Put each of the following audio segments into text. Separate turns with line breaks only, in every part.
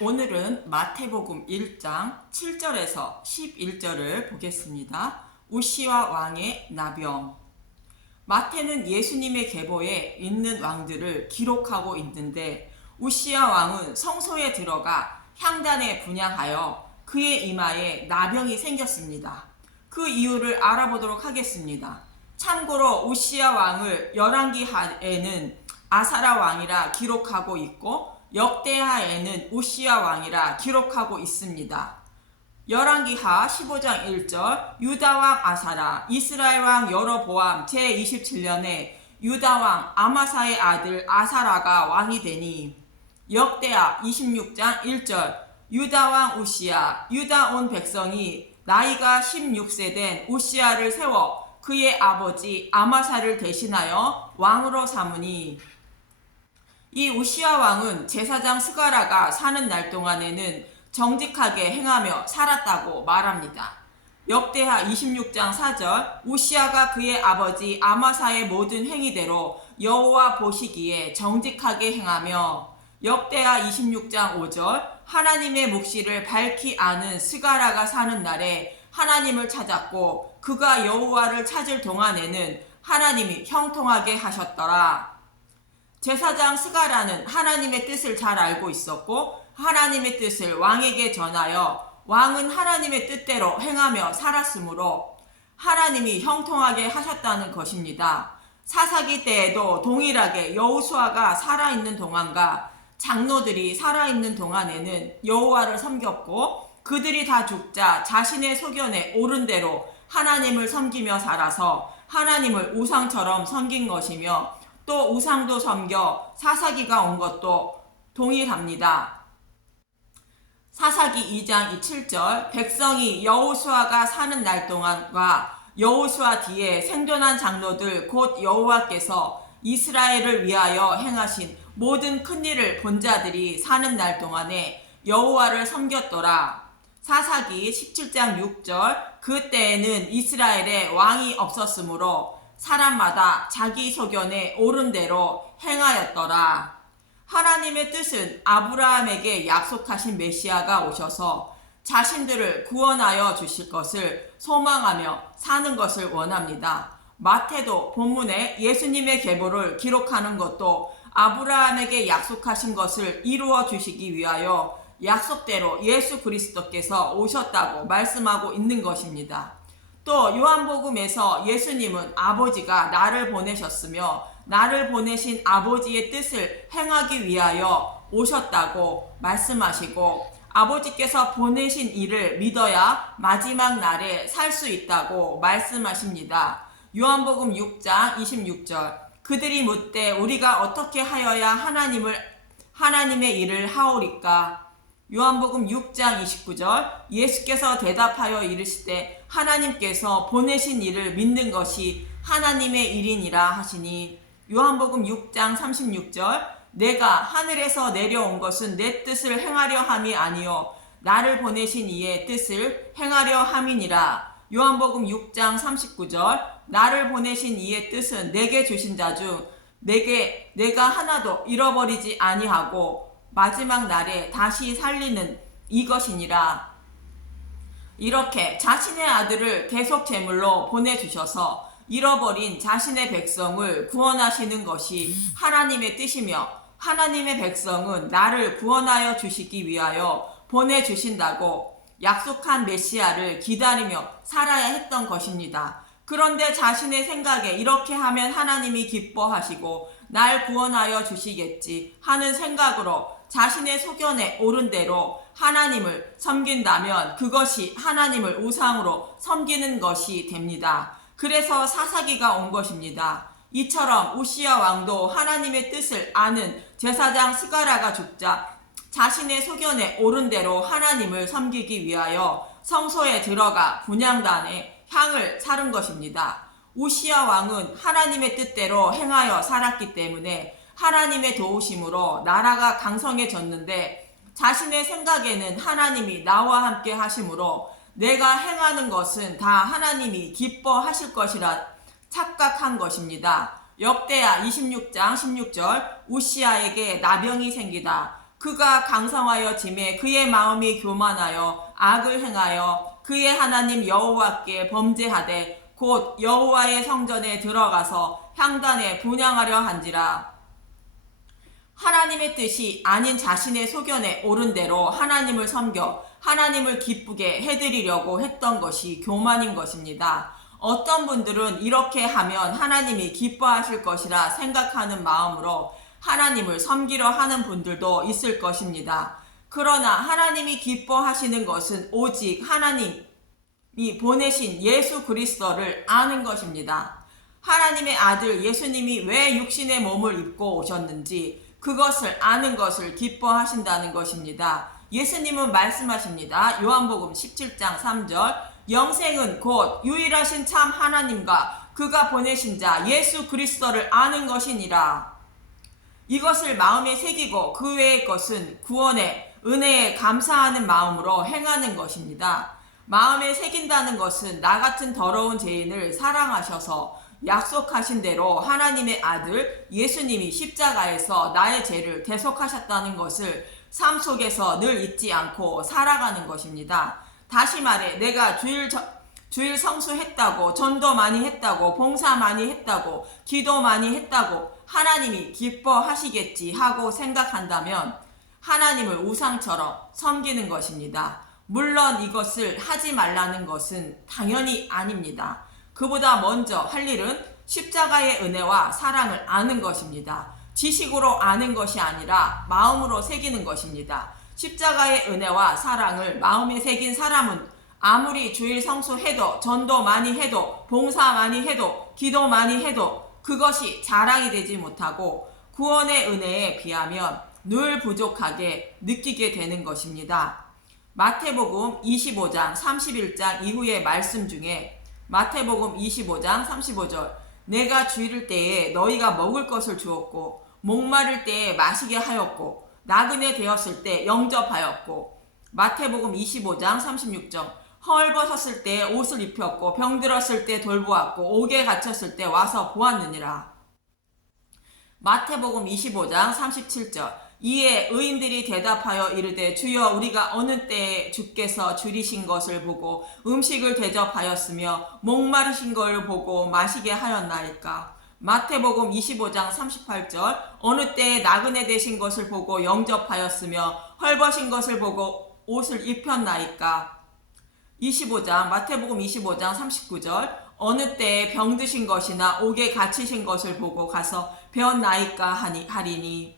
오늘은 마태복음 1장 7절에서 11절을 보겠습니다. 우시와 왕의 나병. 마태는 예수님의 계보에 있는 왕들을 기록하고 있는데 우시아 왕은 성소에 들어가 향단에 분양하여 그의 이마에 나병이 생겼습니다. 그 이유를 알아보도록 하겠습니다. 참고로 우시아 왕을 열왕기하에는 아사라 왕이라 기록하고 있고 역대하에는 우시아 왕이라 기록하고 있습니다. 열왕기하 15장 1절 유다 왕 아사라 이스라엘 왕 여로보암 제27년에 유다 왕 아마사의 아들 아사라가 왕이 되니 역대하 26장 1절 유다 왕 우시아 유다 온 백성이 나이가 16세 된 우시아를 세워 그의 아버지 아마사를 대신하여 왕으로 삼으니 이 우시아 왕은 제사장 스가라가 사는 날 동안에는 정직하게 행하며 살았다고 말합니다. 역대하 26장 4절 우시아가 그의 아버지 아마사의 모든 행위대로 여호와 보시기에 정직하게 행하며 역대하 26장 5절 하나님의 묵시를 밝히 아는 스가라가 사는 날에 하나님을 찾았고 그가 여호와를 찾을 동안에는 하나님이 형통하게 하셨더라. 제사장 스가라는 하나님의 뜻을 잘 알고 있었고 하나님의 뜻을 왕에게 전하여 왕은 하나님의 뜻대로 행하며 살았으므로 하나님이 형통하게 하셨다는 것입니다. 사사기 때에도 동일하게 여호수아가 살아있는 동안과 장로들이 살아있는 동안에는 여호와를 섬겼고 그들이 다 죽자 자신의 소견에 옳은 대로 하나님을 섬기며 살아서 하나님을 우상처럼 섬긴 것이며 또 우상도 섬겨 사사기가 온 것도 동일합니다. 사사기 2장 7절 백성이 여호수아가 사는 날 동안과 여호수아 뒤에 생존한 장로들 곧 여호와께서 이스라엘을 위하여 행하신 모든 큰 일을 본 자들이 사는 날 동안에 여호와를 섬겼더라. 사사기 17장 6절 그때에는 이스라엘에 왕이 없었으므로 사람마다 자기 소견에 옳은 대로 행하였더라. 하나님의 뜻은 아브라함에게 약속하신 메시아가 오셔서 자신들을 구원하여 주실 것을 소망하며 사는 것을 원합니다. 마태도 본문에 예수님의 계보를 기록하는 것도 아브라함에게 약속하신 것을 이루어 주시기 위하여 약속대로 예수 그리스도께서 오셨다고 말씀하고 있는 것입니다. 또 요한복음에서 예수님은 아버지가 나를 보내셨으며 나를 보내신 아버지의 뜻을 행하기 위하여 오셨다고 말씀하시고 아버지께서 보내신 일을 믿어야 마지막 날에 살 수 있다고 말씀하십니다. 요한복음 6장 26절 그들이 묻되 우리가 어떻게 하여야 하나님을 하나님의 일을 하오리까 요한복음 6장 29절 예수께서 대답하여 이르시되 하나님께서 보내신 일을 믿는 것이 하나님의 일이니라 하시니 요한복음 6장 36절 내가 하늘에서 내려온 것은 내 뜻을 행하려 함이 아니요 나를 보내신 이의 뜻을 행하려 함이니라. 요한복음 6장 39절 나를 보내신 이의 뜻은 내게 주신 자 중 내게 내가 하나도 잃어버리지 아니하고 마지막 날에 다시 살리는 이것이니라. 이렇게 자신의 아들을 계속 제물로 보내주셔서 잃어버린 자신의 백성을 구원하시는 것이 하나님의 뜻이며 하나님의 백성은 나를 구원하여 주시기 위하여 보내주신다고 약속한 메시아를 기다리며 살아야 했던 것입니다. 그런데 자신의 생각에 이렇게 하면 하나님이 기뻐하시고 날 구원하여 주시겠지 하는 생각으로 자신의 소견에 옳은 대로 하나님을 섬긴다면 그것이 하나님을 우상으로 섬기는 것이 됩니다. 그래서 사사기가 온 것입니다. 이처럼 우시아 왕도 하나님의 뜻을 아는 제사장 스가라가 죽자 자신의 소견에 옳은 대로 하나님을 섬기기 위하여 성소에 들어가 분양단에 향을 사른 것입니다. 우시아 왕은 하나님의 뜻대로 행하여 살았기 때문에 하나님의 도우심으로 나라가 강성해졌는데 자신의 생각에는 하나님이 나와 함께 하심으로 내가 행하는 것은 다 하나님이 기뻐하실 것이라 착각한 것입니다. 역대야 26장 16절 우시아에게 나병이 생기다 그가 강성하여 짐에 그의 마음이 교만하여 악을 행하여 그의 하나님 여호와께 범죄하되 곧 여호와의 성전에 들어가서 향단에 분양하려 한지라 하나님의 뜻이 아닌 자신의 소견에 옳은 대로 하나님을 섬겨 하나님을 기쁘게 해드리려고 했던 것이 교만인 것입니다. 어떤 분들은 이렇게 하면 하나님이 기뻐하실 것이라 생각하는 마음으로 하나님을 섬기려 하는 분들도 있을 것입니다. 그러나 하나님이 기뻐하시는 것은 오직 하나님이 보내신 예수 그리스도를 아는 것입니다. 하나님의 아들 예수님이 왜 육신의 몸을 입고 오셨는지 그것을 아는 것을 기뻐하신다는 것입니다. 예수님은 말씀하십니다. 요한복음 17장 3절 영생은 곧 유일하신 참 하나님과 그가 보내신 자 예수 그리스도를 아는 것이니라. 이것을 마음에 새기고 그 외의 것은 구원의 은혜에 감사하는 마음으로 행하는 것입니다. 마음에 새긴다는 것은 나 같은 더러운 죄인을 사랑하셔서 약속하신 대로 하나님의 아들 예수님이 십자가에서 나의 죄를 대속하셨다는 것을 삶 속에서 늘 잊지 않고 살아가는 것입니다. 다시 말해 내가 주일 저, 주일 성수했다고 전도 많이 했다고 봉사 많이 했다고 기도 많이 했다고 하나님이 기뻐하시겠지 하고 생각한다면 하나님을 우상처럼 섬기는 것입니다. 물론 이것을 하지 말라는 것은 당연히 아닙니다. 그보다 먼저 할 일은 십자가의 은혜와 사랑을 아는 것입니다. 지식으로 아는 것이 아니라 마음으로 새기는 것입니다. 십자가의 은혜와 사랑을 마음에 새긴 사람은 아무리 주일 성수해도 전도 많이 해도 봉사 많이 해도 기도 많이 해도 그것이 자랑이 되지 못하고 구원의 은혜에 비하면 늘 부족하게 느끼게 되는 것입니다. 마태복음 25장 31장 이후의 말씀 중에 마태복음 25장 35절. 내가 주일 때에 너희가 먹을 것을 주었고 목마를 때에 마시게 하였고 나그네 되었을 때 영접하였고. 마태복음 25장 36절. 헐벗었을 때 옷을 입혔고 병들었을 때 돌보았고 옥에 갇혔을 때 와서 보았느니라. 마태복음 25장 37절 이에 의인들이 대답하여 이르되 주여 우리가 어느 때에 주께서 줄이신 것을 보고 음식을 대접하였으며 목마르신 걸 보고 마시게 하였나이까? 마태복음 25장 38절 어느 때에 나그네 되신 것을 보고 영접하였으며 헐벗은 것을 보고 옷을 입혔나이까? 25장 마태복음 25장 39절 어느 때에 병드신 것이나 옥에 갇히신 것을 보고 가서 배웠나이까 하니 하리니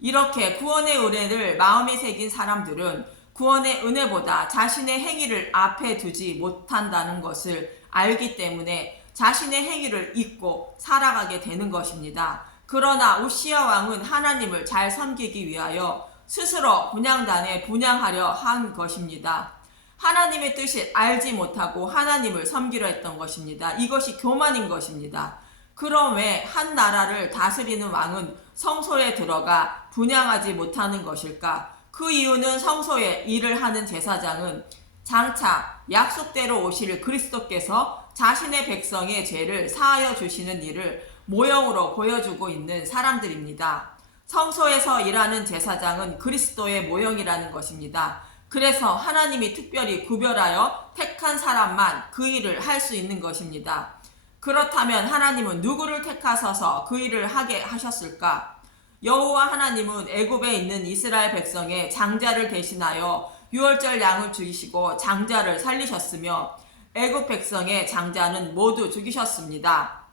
이렇게 구원의 은혜를 마음에 새긴 사람들은 구원의 은혜보다 자신의 행위를 앞에 두지 못한다는 것을 알기 때문에 자신의 행위를 잊고 살아가게 되는 것입니다. 그러나 우시아 왕은 하나님을 잘 섬기기 위하여 스스로 분양단에 분양하려 한 것입니다. 하나님의 뜻을 알지 못하고 하나님을 섬기려 했던 것입니다. 이것이 교만인 것입니다. 그럼 왜한 나라를 다스리는 왕은 성소에 들어가 분양하지 못하는 것일까? 그 이유는 성소에 일을 하는 제사장은 장차 약속대로 오실 그리스도께서 자신의 백성의 죄를 사하여 주시는 일을 모형으로 보여주고 있는 사람들입니다. 성소에서 일하는 제사장은 그리스도의 모형이라는 것입니다. 그래서 하나님이 특별히 구별하여 택한 사람만 그 일을 할 수 있는 것입니다. 그렇다면 하나님은 누구를 택하셔서 그 일을 하게 하셨을까? 여호와 하나님은 애굽에 있는 이스라엘 백성의 장자를 대신하여 유월절 양을 죽이시고 장자를 살리셨으며 애굽 백성의 장자는 모두 죽이셨습니다.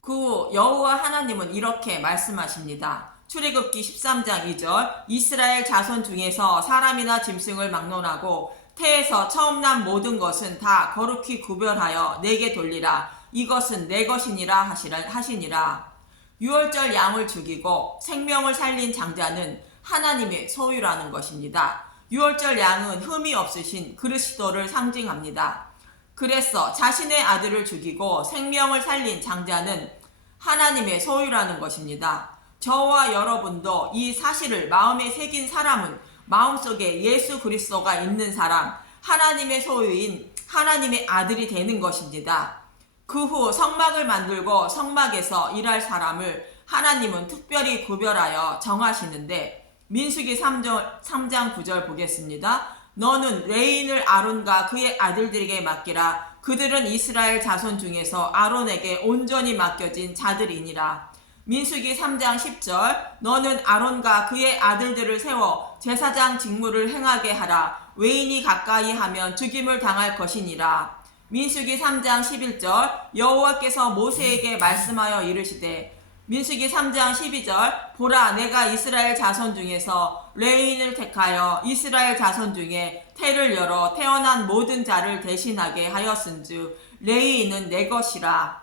그 여호와 하나님은 이렇게 말씀하십니다. 출애굽기 13장 2절 이스라엘 자손 중에서 사람이나 짐승을 막론하고 태에서 처음 난 모든 것은 다 거룩히 구별하여 내게 돌리라 이것은 내 것이니라 하시니라 유월절 양을 죽이고 생명을 살린 장자는 하나님의 소유라는 것입니다. 유월절 양은 흠이 없으신 그리스도를 상징합니다. 그래서 자신의 아들을 죽이고 생명을 살린 장자는 하나님의 소유라는 것입니다. 저와 여러분도 이 사실을 마음에 새긴 사람은 마음속에 예수 그리스도가 있는 사람, 하나님의 소유인 하나님의 아들이 되는 것입니다. 그 후 성막을 만들고 성막에서 일할 사람을 하나님은 특별히 구별하여 정하시는데 민수기 3장, 3장 9절 보겠습니다. 너는 레인을 아론과 그의 아들들에게 맡기라. 그들은 이스라엘 자손 중에서 아론에게 온전히 맡겨진 자들이니라. 민수기 3장 10절 너는 아론과 그의 아들들을 세워 제사장 직무를 행하게 하라. 외인이 가까이 하면 죽임을 당할 것이니라. 민수기 3장 11절 여호와께서 모세에게 말씀하여 이르시되 민수기 3장 12절 보라 내가 이스라엘 자손 중에서 레인을 택하여 이스라엘 자손 중에 태를 열어 태어난 모든 자를 대신하게 하였은즉 레인은 내 것이라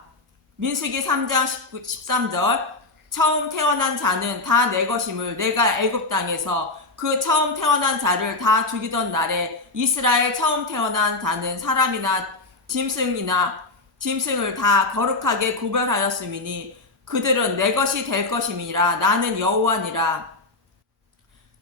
민수기 3장 19, 13절 처음 태어난 자는 다 내 것임을 내가 애굽 땅에서 그 처음 태어난 자를 다 죽이던 날에 이스라엘 처음 태어난 자는 사람이나 짐승이나 짐승을 다 거룩하게 구별하였음이니 그들은 내 것이 될 것임이라 나는 여호와니라.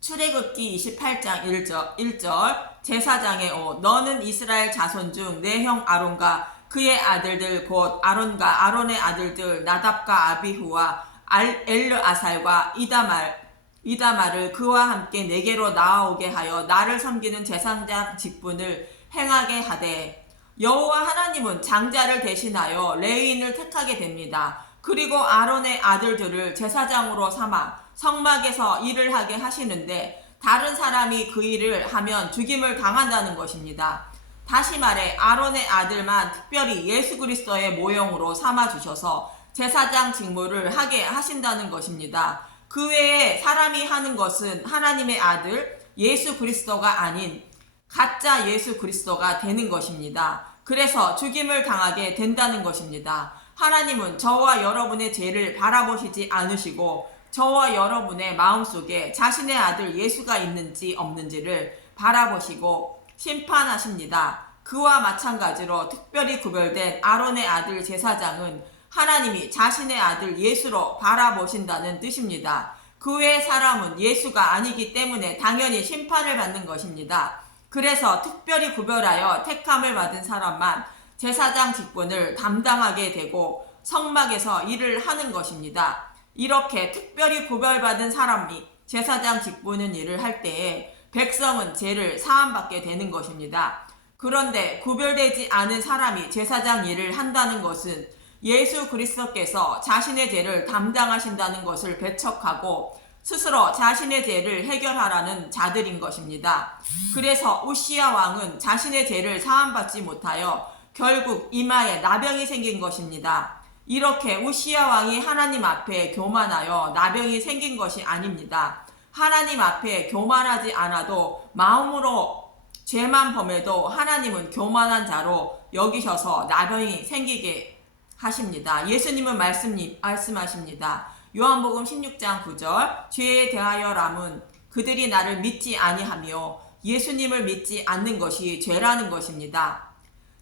출애굽기 28장 1절, 1절 제사장의 옷 너는 이스라엘 자손 중 내 형 아론과 그의 아들들 곧 아론과 아론의 아들들 나답과 아비후와 알, 엘르아살과 이다말 이다말을 그와 함께 내게로 나아오게 하여 나를 섬기는 제사장 직분을 행하게 하되 여호와 하나님은 장자를 대신하여 레위인을 택하게 됩니다. 그리고 아론의 아들들을 제사장으로 삼아 성막에서 일을 하게 하시는데 다른 사람이 그 일을 하면 죽임을 당한다는 것입니다. 다시 말해 아론의 아들만 특별히 예수 그리스도의 모형으로 삼아 주셔서 제사장 직무를 하게 하신다는 것입니다. 그 외에 사람이 하는 것은 하나님의 아들 예수 그리스도가 아닌 가짜 예수 그리스도가 되는 것입니다. 그래서 죽임을 당하게 된다는 것입니다. 하나님은 저와 여러분의 죄를 바라보시지 않으시고 저와 여러분의 마음속에 자신의 아들 예수가 있는지 없는지를 바라보시고 심판하십니다. 그와 마찬가지로 특별히 구별된 아론의 아들 제사장은 하나님이 자신의 아들 예수로 바라보신다는 뜻입니다. 그 외 사람은 예수가 아니기 때문에 당연히 심판을 받는 것입니다. 그래서 특별히 구별하여 택함을 받은 사람만 제사장 직분을 담당하게 되고 성막에서 일을 하는 것입니다. 이렇게 특별히 구별받은 사람이 제사장 직분은 일을 할 때에 백성은 죄를 사함받게 되는 것입니다. 그런데 구별되지 않은 사람이 제사장 일을 한다는 것은 예수 그리스도께서 자신의 죄를 담당하신다는 것을 배척하고 스스로 자신의 죄를 해결하라는 자들인 것입니다. 그래서 우시아 왕은 자신의 죄를 사함받지 못하여 결국 이마에 나병이 생긴 것입니다. 이렇게 우시아 왕이 하나님 앞에 교만하여 나병이 생긴 것이 아닙니다. 하나님 앞에 교만하지 않아도 마음으로 죄만 범해도 하나님은 교만한 자로 여기셔서 나병이 생기게 하십니다. 예수님은 말씀, 말씀하십니다. 요한복음 16장 9절 죄에 대하여 람은 그들이 나를 믿지 아니하며 예수님을 믿지 않는 것이 죄라는 것입니다.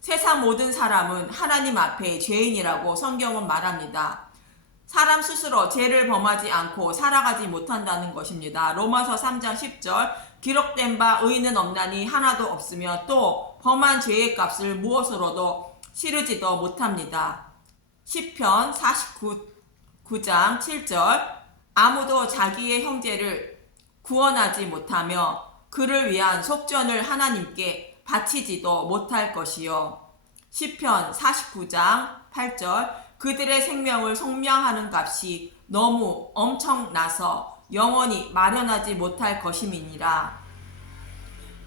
세상 모든 사람은 하나님 앞에 죄인이라고 성경은 말합니다. 사람 스스로 죄를 범하지 않고 살아가지 못한다는 것입니다. 로마서 3장 10절 기록된 바 의인은 없나니 하나도 없으며 또 범한 죄의 값을 무엇으로도 치르지도 못합니다. 시편 49장 7절 아무도 자기의 형제를 구원하지 못하며 그를 위한 속전을 하나님께 바치지도 못할 것이요. 시편 49장 8절 그들의 생명을 속량하는 값이 너무 엄청나서 영원히 마련하지 못할 것임이니라.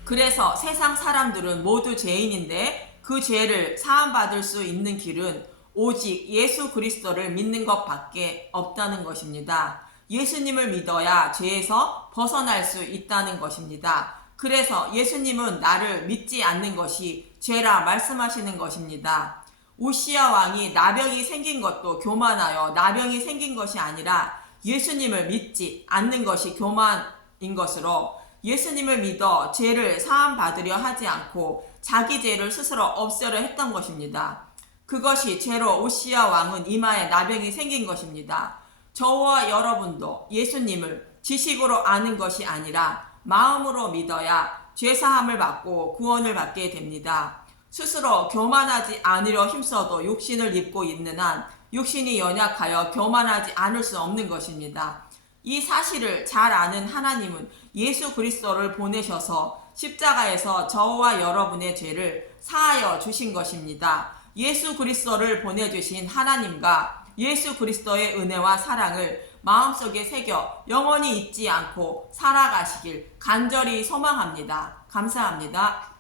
그래서 세상 사람들은 모두 죄인인데 그 죄를 사함받을 수 있는 길은 오직 예수 그리스도를 믿는 것밖에 없다는 것입니다. 예수님을 믿어야 죄에서 벗어날 수 있다는 것입니다. 그래서 예수님은 나를 믿지 않는 것이 죄라 말씀하시는 것입니다. 우시아 왕이 나병이 생긴 것도 교만하여 나병이 생긴 것이 아니라 예수님을 믿지 않는 것이 교만인 것으로 예수님을 믿어 죄를 사함 받으려 하지 않고 자기 죄를 스스로 없애려 했던 것입니다. 그것이 죄로 오시아 왕은 이마에 나병이 생긴 것입니다. 저와 여러분도 예수님을 지식으로 아는 것이 아니라 마음으로 믿어야 죄 사함을 받고 구원을 받게 됩니다. 스스로 교만하지 않으려 힘써도 육신을 입고 있는 한 육신이 연약하여 교만하지 않을 수 없는 것입니다. 이 사실을 잘 아는 하나님은 예수 그리스도를 보내셔서 십자가에서 저와 여러분의 죄를 사하여 주신 것입니다. 예수 그리스도를 보내주신 하나님과 예수 그리스도의 은혜와 사랑을 마음속에 새겨 영원히 잊지 않고 살아가시길 간절히 소망합니다. 감사합니다.